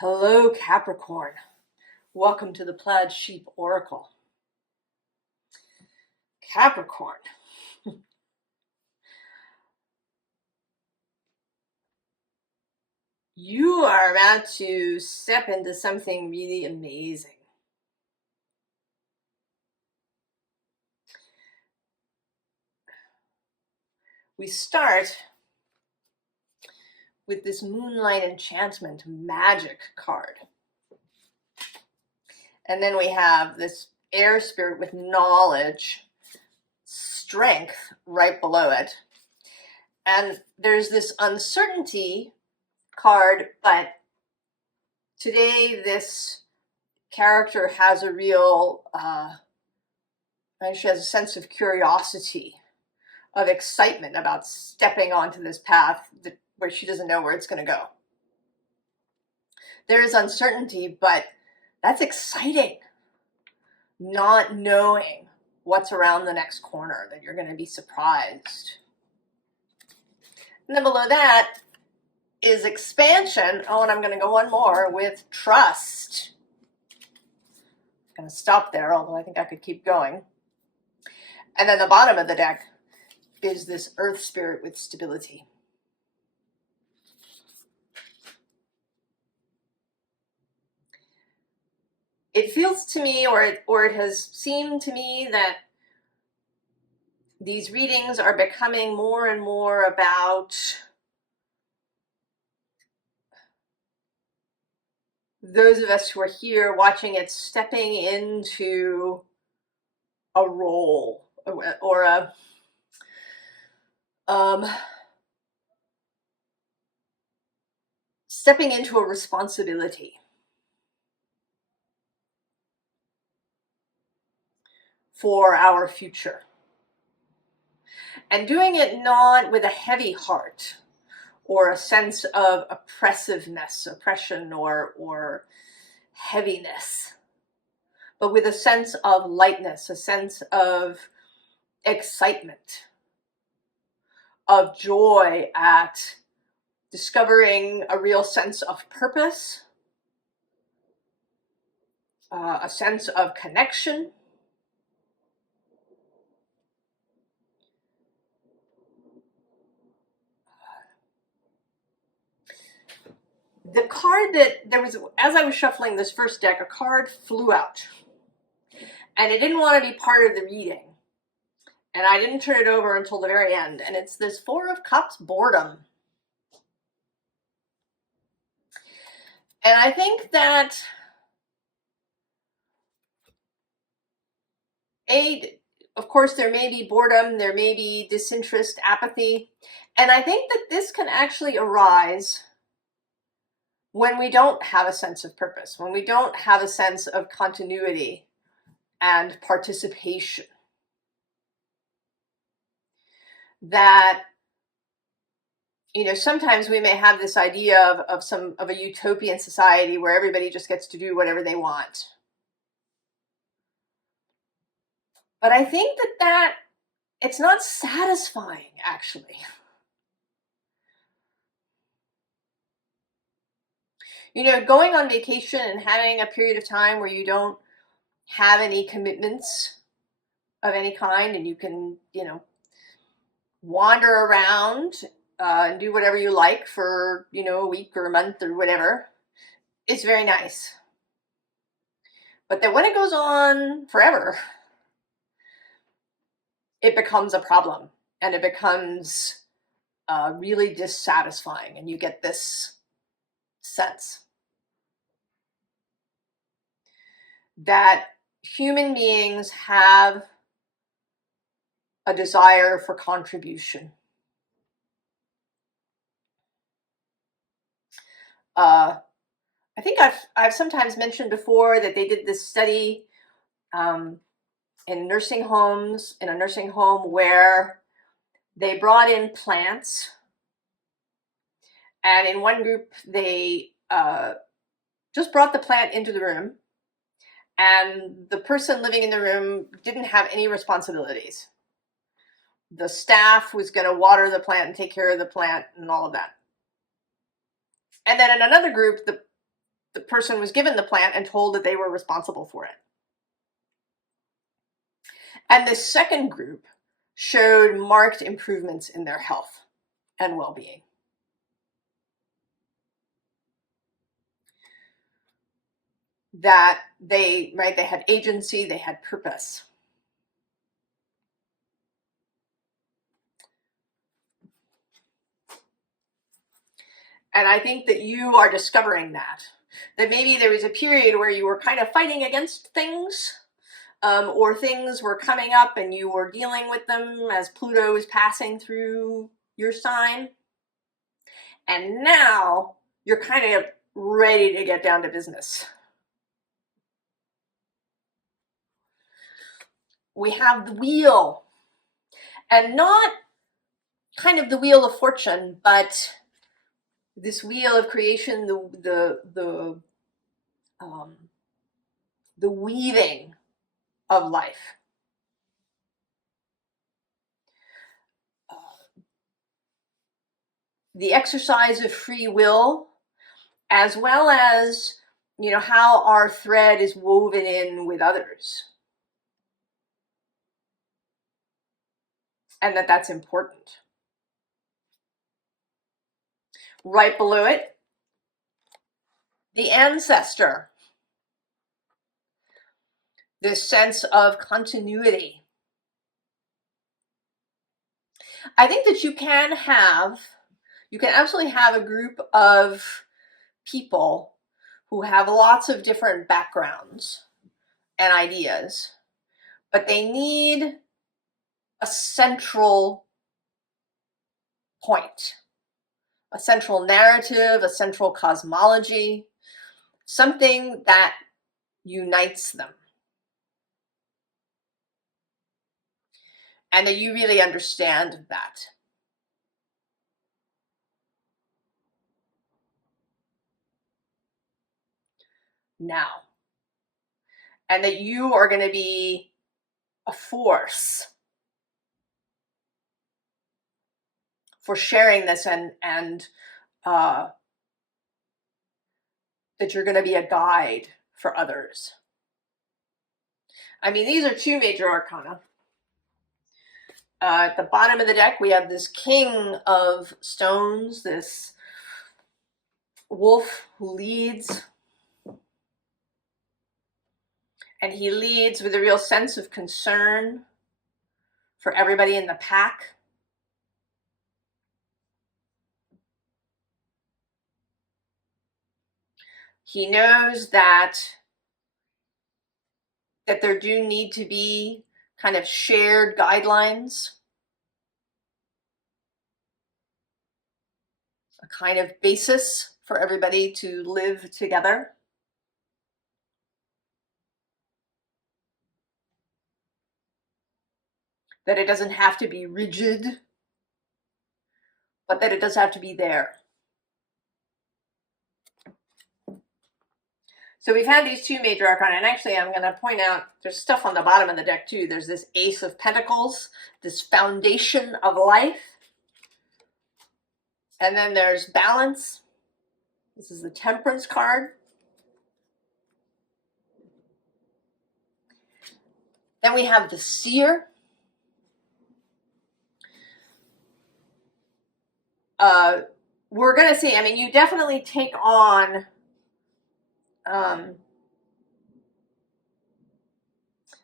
Hello, Capricorn. Welcome to the Plaid Sheep Oracle. Capricorn. You are about to step into something really amazing. We start with this Moonlight Enchantment Magic card. And then we have this air spirit with knowledge, strength right below it. And there's this uncertainty card, but today this character has a real, she has a sense of curiosity, of excitement about stepping onto this path where she doesn't know where it's going to go. There is uncertainty, but that's exciting. Not knowing what's around the next corner, that you're going to be surprised. And then below that is expansion. Oh, and I'm going to go one more with trust. I'm going to stop there, although I think I could keep going. And then the bottom of the deck is this earth spirit with stability. It feels to me, or it has seemed to me, that these readings are becoming more and more about those of us who are here watching it stepping into a role or a stepping into a responsibility for our future, and doing it not with a heavy heart or a sense of oppressiveness, oppression, or heaviness, but with a sense of lightness, a sense of excitement, of joy at discovering a real sense of purpose, a sense of connection. The card that there was, as I was shuffling this first deck, a card flew out. And it didn't want to be part of the reading. And I didn't turn it over until the very end. And it's this Four of Cups, boredom. And I think that of course, there may be boredom, there may be disinterest, apathy. And I think that this can actually arise when we don't have a sense of purpose, when we don't have a sense of continuity and participation. That, sometimes we may have this idea of a utopian society where everybody just gets to do whatever they want. But I think that it's not satisfying, actually. Going on vacation and having a period of time where you don't have any commitments of any kind, and you can, wander around and do whatever you like for, a week or a month or whatever, it's very nice. But then when it goes on forever, it becomes a problem, and it becomes really dissatisfying, and you get this sense that human beings have a desire for contribution. I think I've sometimes mentioned before that they did this study in nursing homes, in a nursing home where they brought in plants. And in one group, they just brought the plant into the room. And the person living in the room didn't have any responsibilities. The staff was going to water the plant and take care of the plant and all of that. And then in another group, the the person was given the plant and told that they were responsible for it. And the second group showed marked improvements in their health and well-being. That they had agency, they had purpose. And I think that you are discovering that maybe there was a period where you were kind of fighting against things, or things were coming up and you were dealing with them as Pluto is passing through your sign. And now you're kind of ready to get down to business. We have the wheel, and not kind of the wheel of fortune, but this wheel of creation, the weaving of life. The exercise of free will, as well as, you know, how our thread is woven in with others. And that's important. Right below it, the ancestor. This sense of continuity. I think that you can absolutely have a group of people who have lots of different backgrounds and ideas, but they need a central point, a central narrative, a central cosmology, something that unites them. And that you really understand that. Now. And that you are going to be a force for sharing this, and that you're going to be a guide for others. I mean, these are two major arcana. At the bottom of the deck, we have this King of Stones, this wolf who leads. And he leads with a real sense of concern for everybody in the pack. He knows that there do need to be kind of shared guidelines, a kind of basis for everybody to live together. That it doesn't have to be rigid, but that it does have to be there. So we've had these two major arcana, and actually I'm going to point out there's stuff on the bottom of the deck too. There's this Ace of Pentacles, this foundation of life. And then there's Balance. This is the Temperance card. Then we have the Seer. We're going to see, I mean, you definitely take on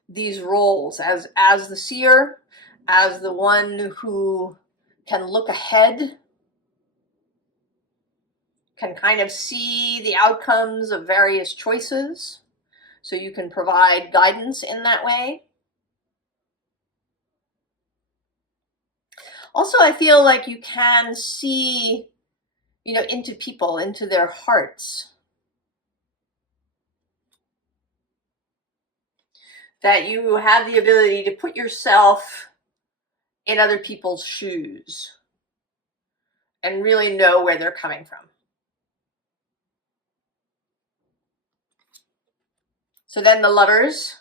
these roles as the seer, as the one who can look ahead, can kind of see the outcomes of various choices, so you can provide guidance in that way. Also, I feel like you can see, you know, into people, into their hearts. That you have the ability to put yourself in other people's shoes and really know where they're coming from. So then the Lovers,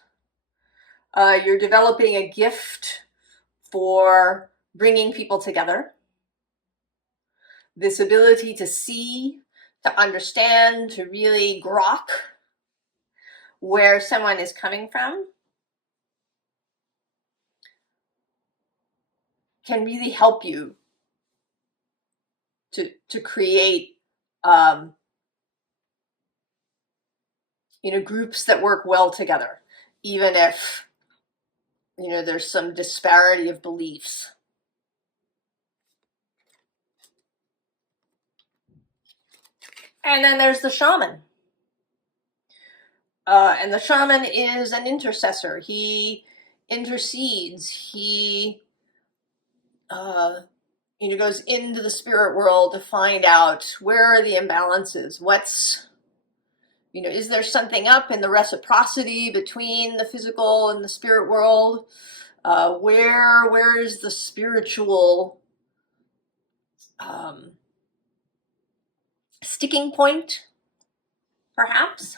you're developing a gift for bringing people together. This ability to see, to understand, to really grok where someone is coming from, can really help you to create groups that work well together, even if there's some disparity of beliefs. And then there's the shaman. And the shaman is an intercessor. He intercedes. He goes into the spirit world to find out where are the imbalances. Is there something up in the reciprocity between the physical and the spirit world? Where is the spiritual sticking point, perhaps?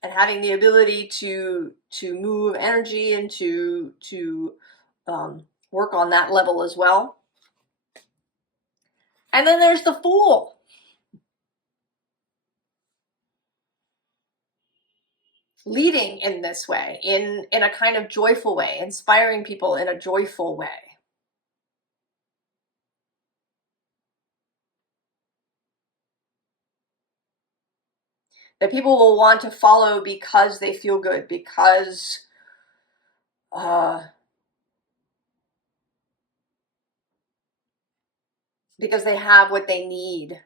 And having the ability to move energy and to work on that level as well. And then there's the fool. Leading in this way, in a kind of joyful way, inspiring people in a joyful way. That people will want to follow because they feel good, because they have what they need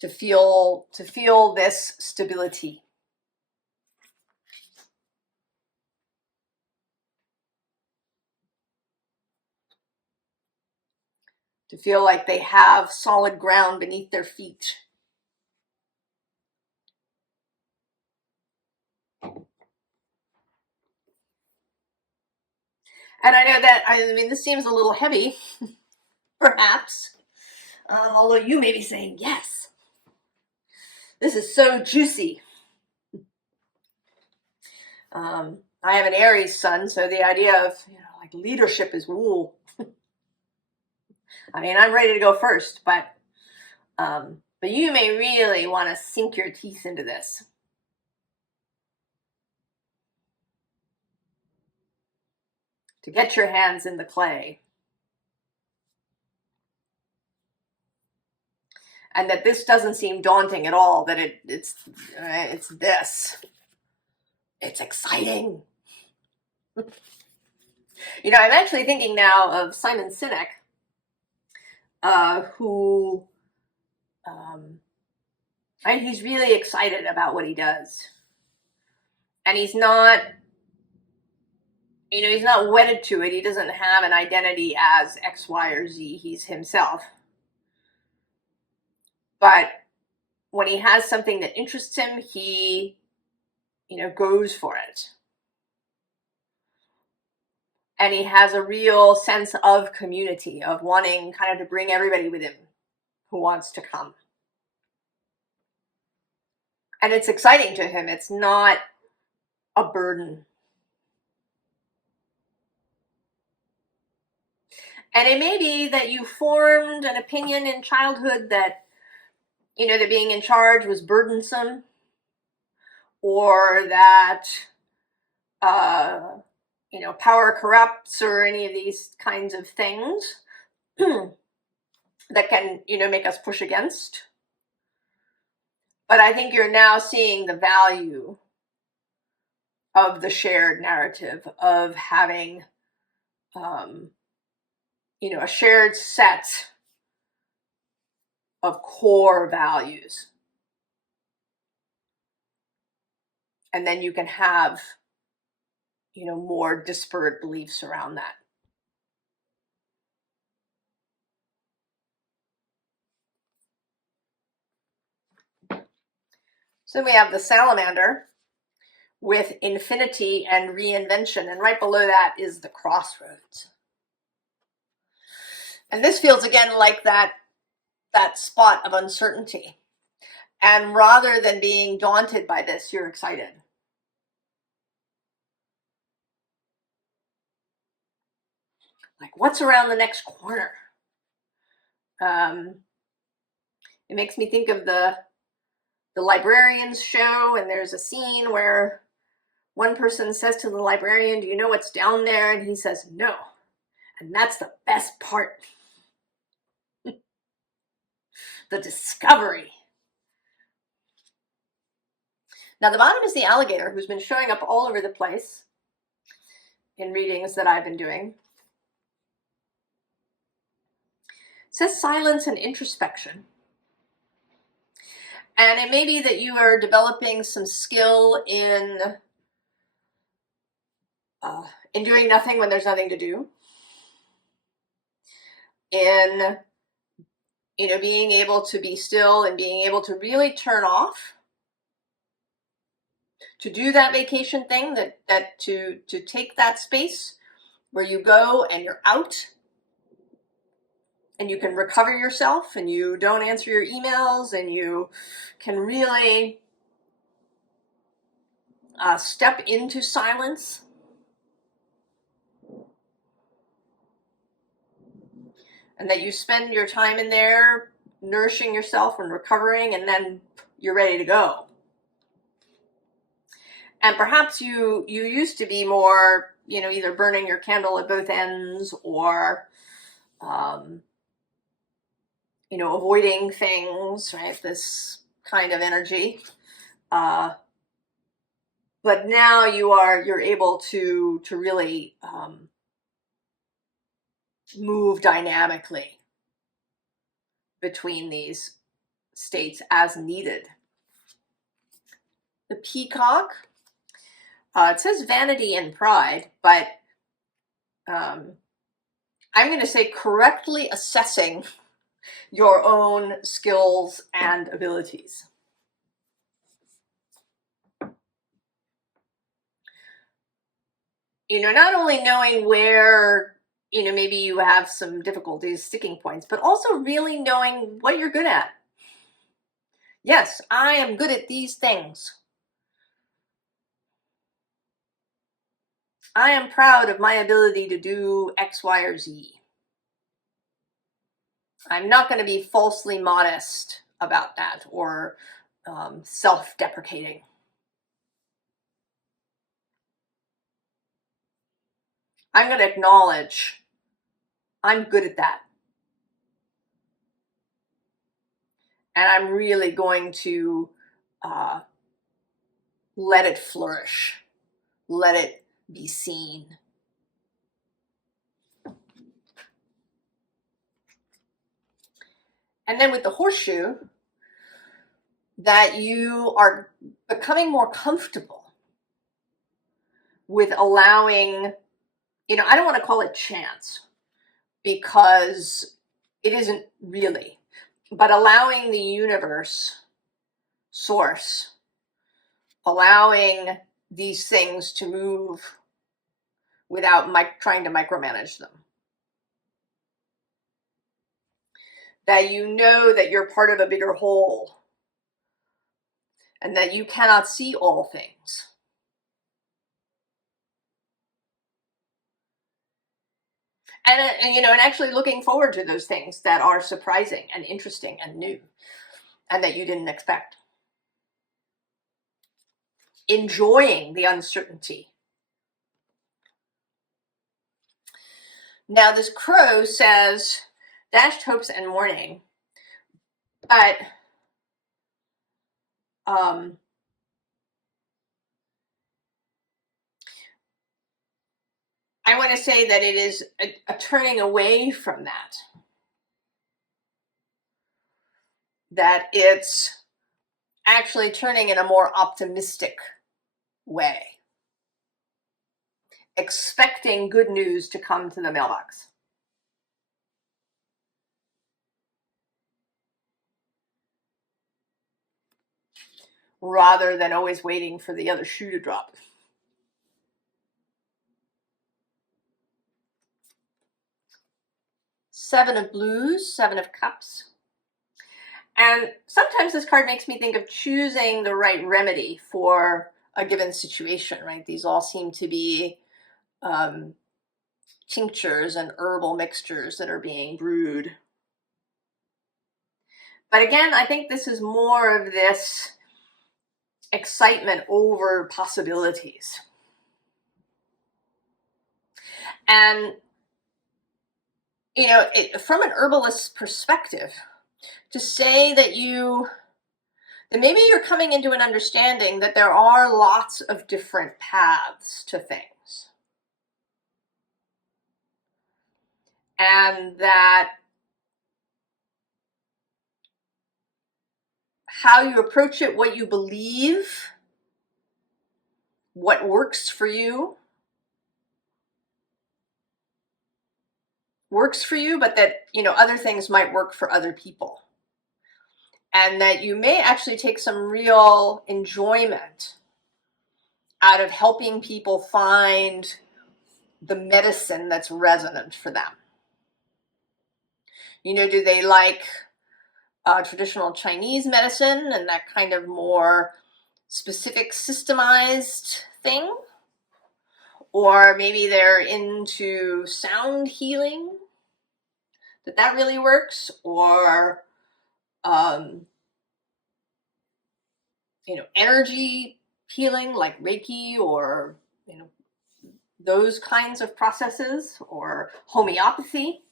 to feel this stability. To feel like they have solid ground beneath their feet. And I know that, this seems a little heavy, perhaps. Although you may be saying, yes, this is so juicy. I have an Aries sun, so the idea of leadership is woo. I'm ready to go first, but you may really want to sink your teeth into this. To get your hands in the clay. And that this doesn't seem daunting at all, that it's this. It's exciting. I'm actually thinking now of Simon Sinek, who he's really excited about what he does. And he's not wedded to it. He doesn't have an identity as X, Y, or Z. He's himself. But when he has something that interests him, he, goes for it. And he has a real sense of community, of wanting kind of to bring everybody with him who wants to come. And it's exciting to him. It's not a burden. And it may be that you formed an opinion in childhood that, that being in charge was burdensome, or that, power corrupts, or any of these kinds of things that can, make us push against. But I think you're now seeing the value of the shared narrative, of having, a shared set of core values. And then you can have, more disparate beliefs around that. So we have the salamander with infinity and reinvention, and right below that is the crossroads. And this feels again like that spot of uncertainty. And rather than being daunted by this, you're excited. Like, what's around the next corner? It makes me think of the Librarians show, and there's a scene where one person says to the librarian, "Do you know what's down there?" And he says, "No." And that's the best part. The discovery. Now, the bottom is the alligator, who's been showing up all over the place in readings that I've been doing. It says silence and introspection. And it may be that you are developing some skill in doing nothing when there's nothing to do. In, being able to be still and being able to really turn off. To do that vacation thing, to take that space where you go and you're out and you can recover yourself and you don't answer your emails and you can really step into silence. And that you spend your time in there nourishing yourself and recovering, and then you're ready to go. And perhaps you used to be more, either burning your candle at both ends or, avoiding things, right? This kind of energy. But now you're able to really move dynamically between these states as needed. The peacock, it says vanity and pride, but I'm going to say correctly assessing your own skills and abilities. Not only knowing where, maybe you have some difficulties, sticking points, but also really knowing what you're good at. Yes, I am good at these things. I am proud of my ability to do X, Y, or Z. I'm not going to be falsely modest about that or self-deprecating. I'm going to acknowledge I'm good at that. And I'm really going to let it flourish. Let it be seen. And then with the horseshoe, that you are becoming more comfortable with allowing, I don't want to call it chance because it isn't really, but allowing the universe, source, allowing these things to move without trying to micromanage them. That you know that you're part of a bigger whole and that you cannot see all things. And actually looking forward to those things that are surprising and interesting and new and that you didn't expect. Enjoying the uncertainty. Now this crow says, dashed hopes and mourning, but I want to say that it is a turning away from that. That it's actually turning in a more optimistic way. Expecting good news to come to the mailbox. Rather than always waiting for the other shoe to drop. Seven of blues, Seven of cups. And sometimes this card makes me think of choosing the right remedy for a given situation, right? These all seem to be tinctures and herbal mixtures that are being brewed. But again, I think this is more of this excitement over possibilities. And, you know, from an herbalist perspective, to say that maybe you're coming into an understanding that there are lots of different paths to things. And that how you approach it, what you believe, what works for you, but that, you know, other things might work for other people. And that you may actually take some real enjoyment out of helping people find the medicine that's resonant for them. You know, do they like traditional Chinese medicine and that kind of more specific systemized thing? Or maybe they're into sound healing, that really works, or you know, energy healing like Reiki, or, you know, those kinds of processes, or homeopathy.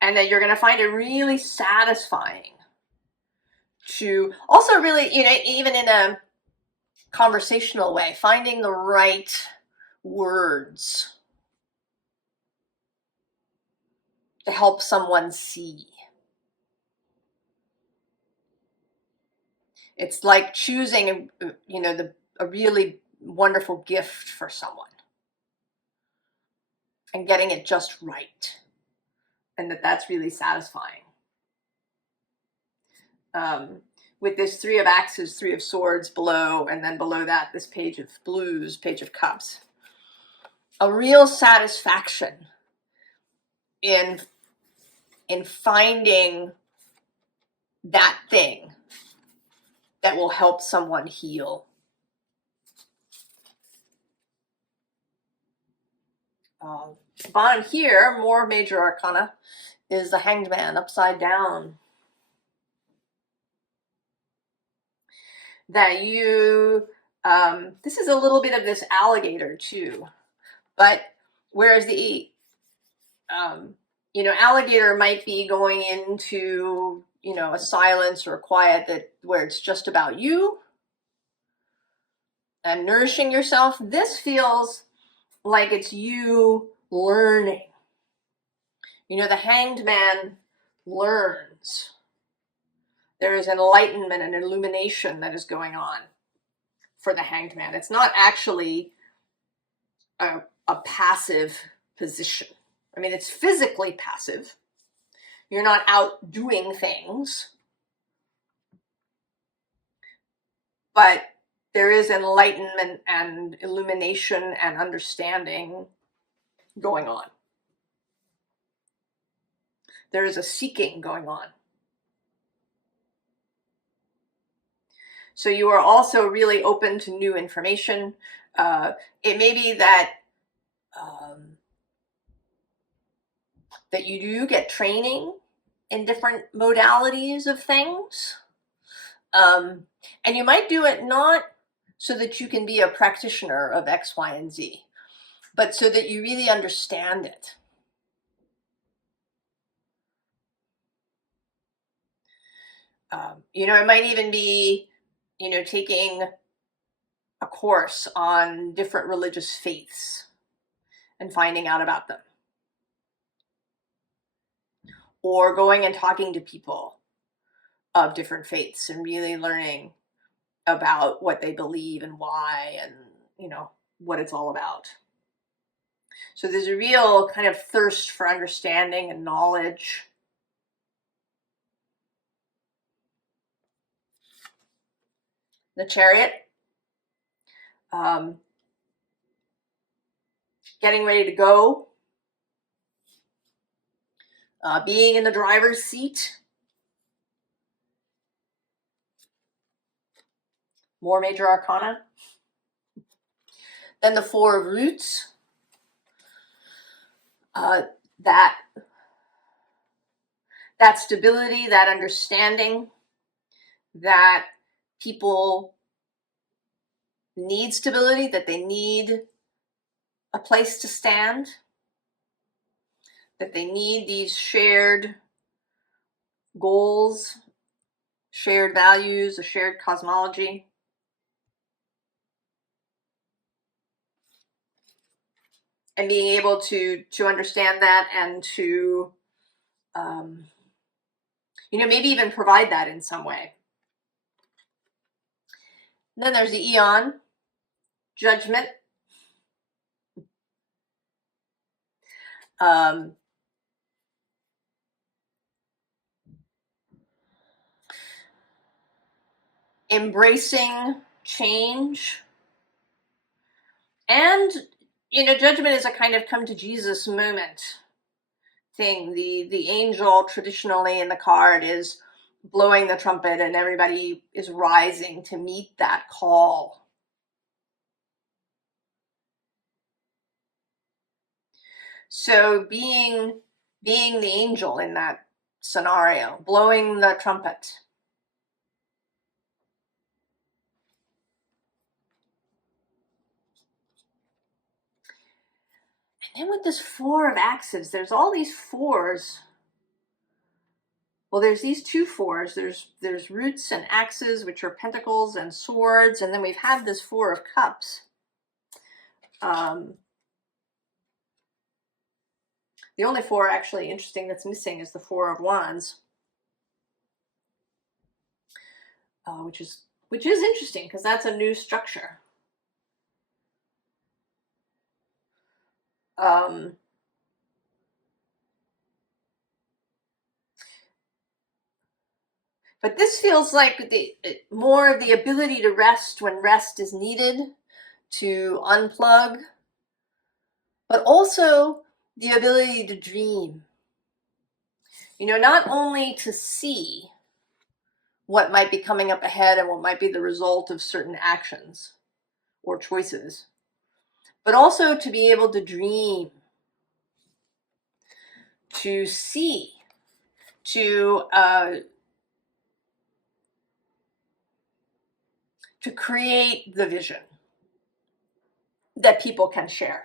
And that you're going to find it really satisfying to also really, you know, even in a conversational way, finding the right words to help someone see. It's like choosing, you know, a really wonderful gift for someone and getting it just right. And that's really satisfying. With this Three of Axes, Three of Swords below, and then below that, this Page of Blues, Page of Cups. A real satisfaction in finding that thing that will help someone heal. Bottom here, more major arcana, is the Hanged Man upside down. That you, this is a little bit of this alligator too, but whereas the, you know, alligator might be going into, you know, a silence or a quiet where it's just about you and nourishing yourself. This feels like it's you learning. You know, the Hanged Man learns. There is enlightenment and illumination that is going on for the Hanged Man. It's not actually a passive position. I mean, it's physically passive. You're not out doing things. But there is enlightenment and illumination and understanding going on. There is a seeking going on. So you are also really open to new information. It may be that that you do get training in different modalities of things. And you might do it not so that you can be a practitioner of X, Y, and Z, but so that you really understand it. You know, it might even be, you know, taking a course on different religious faiths and finding out about them. Or going and talking to people of different faiths and really learning about what they believe and why, and, you know, what it's all about. So there's a real kind of thirst for understanding and knowledge. The Chariot. Getting ready to go. Being in the driver's seat. More major arcana. Then the Four of Roots, that stability, that understanding that people need stability, that they need a place to stand, that they need these shared goals, shared values, a shared cosmology. And being able to understand that and to, maybe even provide that in some way. And then there's the Eon, Judgment. Embracing change. And, Judgment is a kind of come to Jesus moment thing. The angel traditionally in the card is blowing the trumpet and everybody is rising to meet that call. So being the angel in that scenario, blowing the trumpet. And then with this Four of Axes, there's all these fours. Well, there's these two fours. There's Roots and Axes, which are pentacles and swords, and then we've had this Four of Cups. The only four actually interesting that's missing is the Four of Wands, which is interesting because that's a new structure. But this feels like more of the ability to rest when rest is needed, to unplug, but also the ability to dream. Not only to see what might be coming up ahead and what might be the result of certain actions or choices, but also to be able to dream, to see, to create the vision that people can share.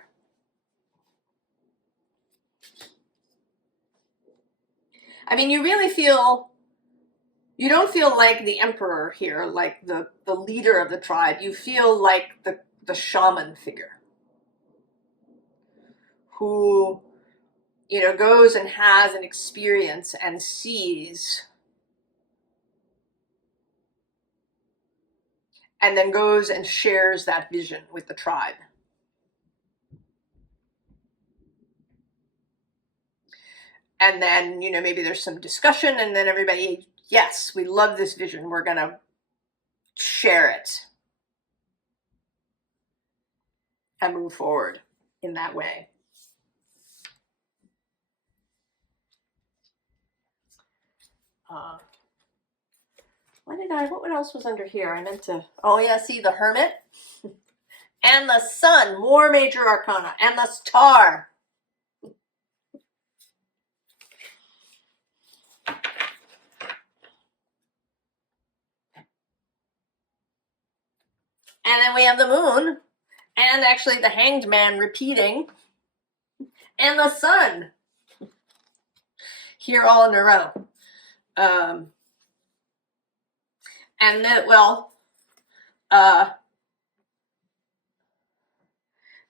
I mean, you don't feel like the emperor here, like the leader of the tribe. You feel like the shaman figure who, goes and has an experience and sees, and then goes and shares that vision with the tribe. And then, maybe there's some discussion, and then everybody, yes, we love this vision. We're going to share it and move forward in that way. What else was under here? I meant to, see the Hermit and the Sun, more major arcana, and the Star. And then we have the Moon, and actually the Hanged Man repeating, and the Sun here all in a row. And then,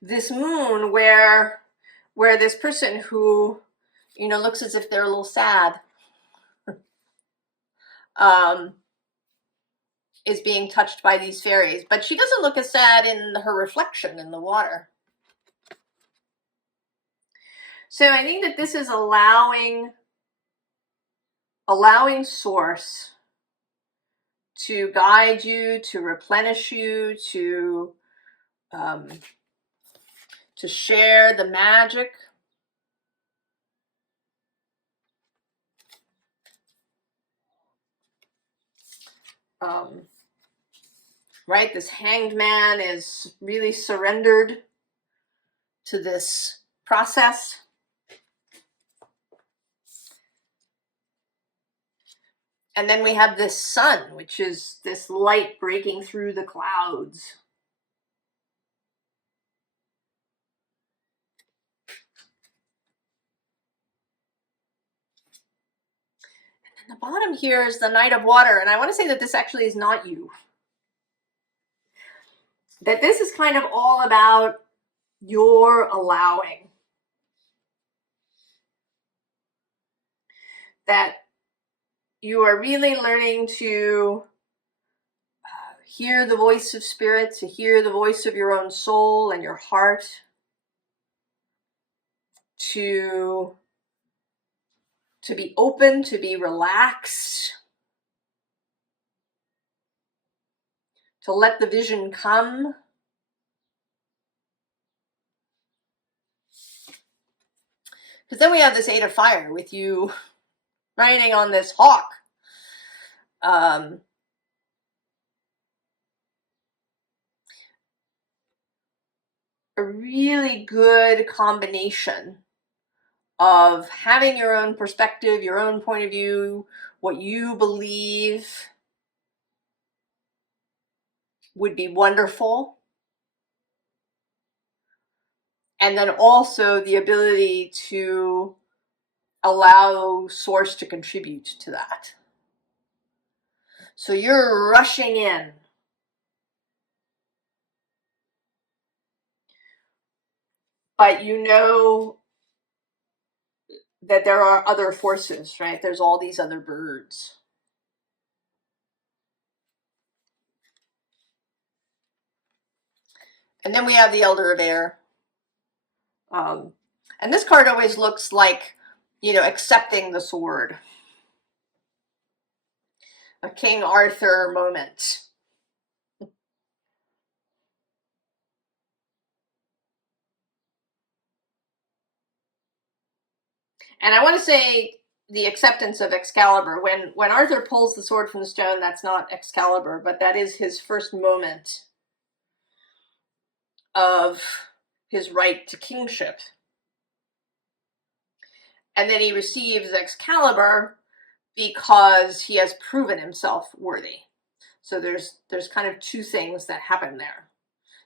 this Moon where this person who, looks as if they're a little sad, is being touched by these fairies, but she doesn't look as sad in her reflection in the water. So I think that this is allowing Source to guide you, to replenish you, to share the magic. right? This hanged man is really surrendered to this process. And then we have this sun, which is this light breaking through the clouds. And the bottom here is the Knight of Water. And I want to say that this actually is not you. That this is kind of all about your allowing. That you are really learning to hear the voice of spirit, to hear the voice of your own soul and your heart, to be open, to be relaxed, to let the vision come. Because then we have this Eight of Fire with you riding on this hawk. A really good combination of having your own perspective, your own point of view, what you believe would be wonderful. And then also the ability to allow Source to contribute to that. So you're rushing in. But you know that there are other forces, right? There's all these other birds. And then we have the Elder of Air. And this card always looks like, you know, accepting the sword. A King Arthur moment. And I want to say the acceptance of Excalibur. When Arthur pulls the sword from the stone, that's not Excalibur, but that is his first moment of his right to kingship. And then he receives Excalibur because he has proven himself worthy. So there's kind of two things that happen there.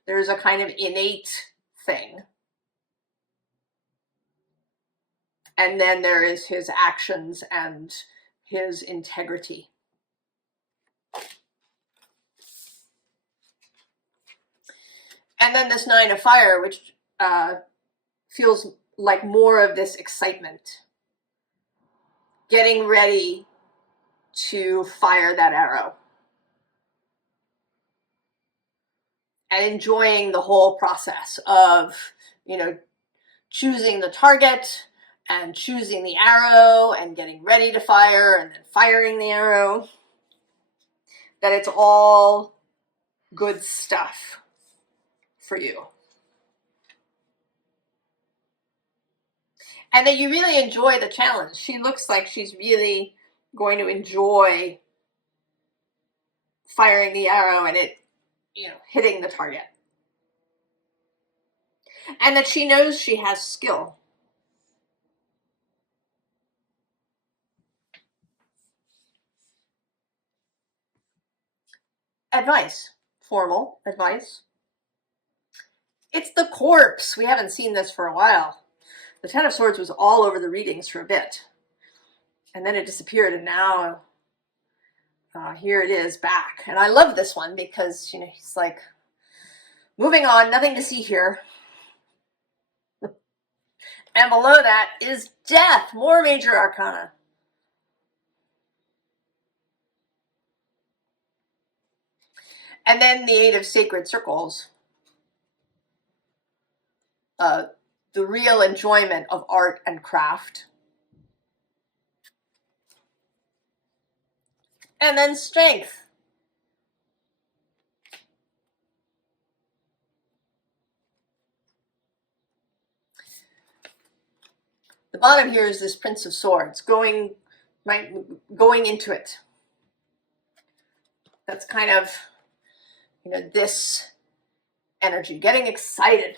There's a kind of innate thing. And then there is his actions and his integrity. And then this Nine of Fire, which feels like more of this excitement. Getting ready to fire that arrow. And enjoying the whole process of, you know, choosing the target and choosing the arrow and getting ready to fire and then firing the arrow. That it's all good stuff for you. And that you really enjoy the challenge. She looks like she's really going to enjoy firing the arrow and it, you know, hitting the target. And that she knows she has skill. Advice. Formal advice. It's the corpse. We haven't seen this for a while. The Ten of Swords was all over the readings for a bit. And then it disappeared, and now here it is back. And I love this one because, you know, he's like, moving on, nothing to see here. And below that is Death, more major arcana. And then the Eight of Sacred Circles. The real enjoyment of art and craft. And then Strength. The bottom here is this Prince of Swords, going into it. That's kind of, you know, this energy, getting excited,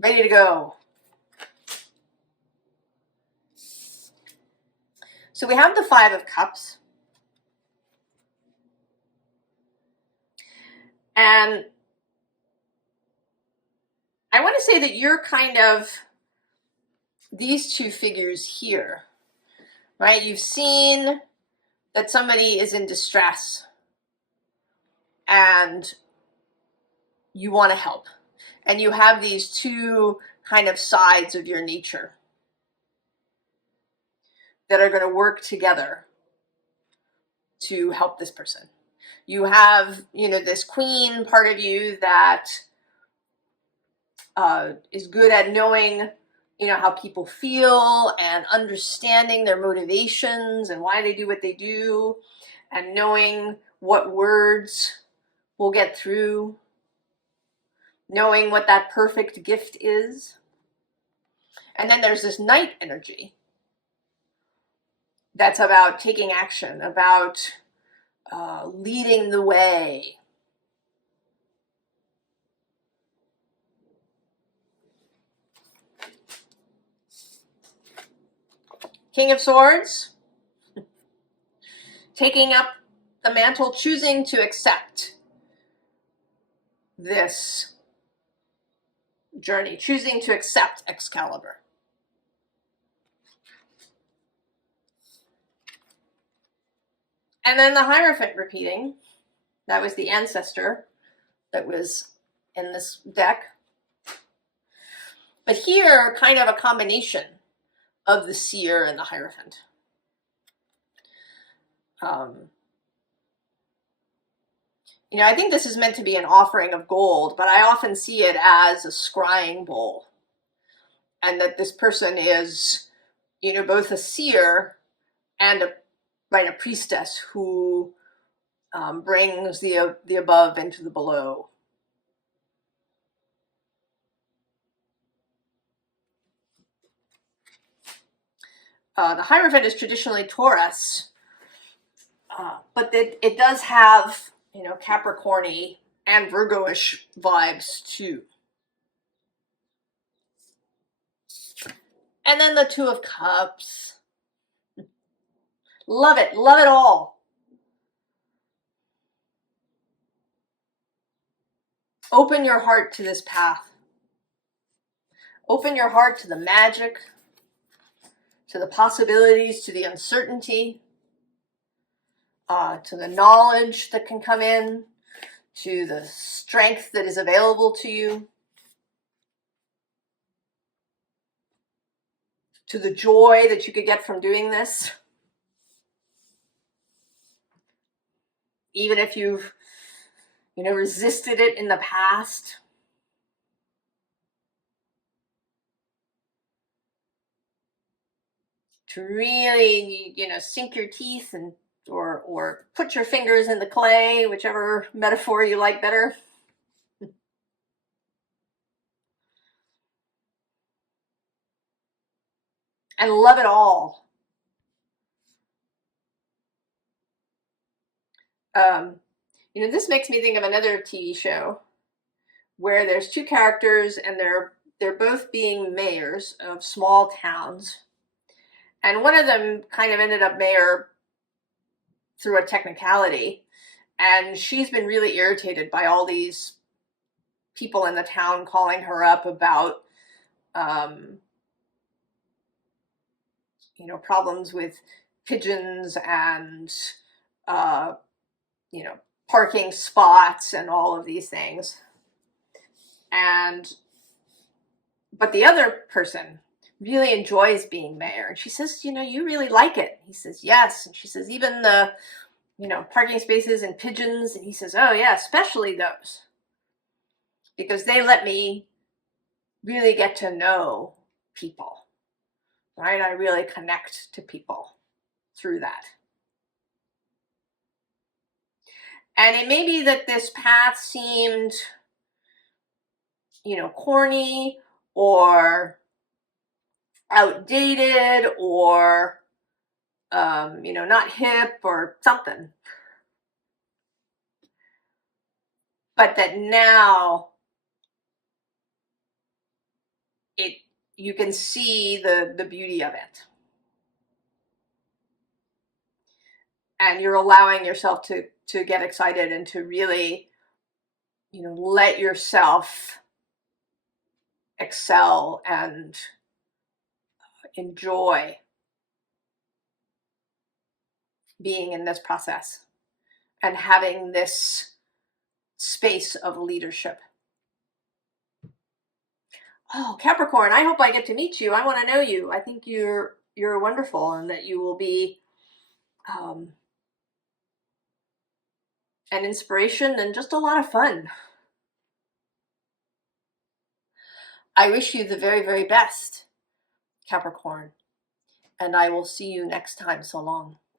ready to go. So we have the Five of Cups. And I want to say that you're kind of these two figures here, right? You've seen that somebody is in distress and you want to help. And you have these two kind of sides of your nature that are going to work together to help this person. You have, you know, this queen part of you that is good at knowing, you know, how people feel and understanding their motivations and why they do what they do, and knowing what words will get through, knowing what that perfect gift is. And then there's this Knight energy that's about taking action, about leading the way. King of Swords, taking up the mantle, choosing to accept this journey, choosing to accept Excalibur. And then the Hierophant repeating. That was the ancestor that was in this deck. But here, kind of a combination of the Seer and the Hierophant. You know, I think this is meant to be an offering of gold, but I often see it as a scrying bowl. And that this person is, you know, both a seer and a priestess who brings the above into the below. The Hierophant is traditionally Taurus, but it does have, you know, Capricorn-y and Virgo-ish vibes too. And then the Two of Cups. Love it all. Open your heart to this path. Open your heart to the magic, to the possibilities, to the uncertainty, to the knowledge that can come in, to the strength that is available to you, to the joy that you could get from doing this. Even if you've, you know, resisted it in the past. To really, you know, sink your teeth and or put your fingers in the clay, whichever metaphor you like better. And love it all. You know, this makes me think of another TV show where there's two characters and they're both being mayors of small towns. And one of them kind of ended up mayor through a technicality. And she's been really irritated by all these people in the town calling her up about, you know, problems with pigeons and, you know, parking spots and all of these things. But the other person really enjoys being mayor. And she says, you know, you really like it. He says, yes. And she says, even the, you know, parking spaces and pigeons. And he says, oh yeah, especially those. Because they let me really get to know people, right? I really connect to people through that. And it may be that this path seemed, you know, corny or outdated or, you know, not hip or something. but that now you can see the beauty of it. And you're allowing yourself to get excited and to really, you know, let yourself excel and enjoy being in this process and having this space of leadership. Oh, Capricorn, I hope I get to meet you. I want to know you. I think you're wonderful, and that you will be an inspiration and just a lot of fun. I wish you the very, very best, Capricorn, and I will see you next time. So long.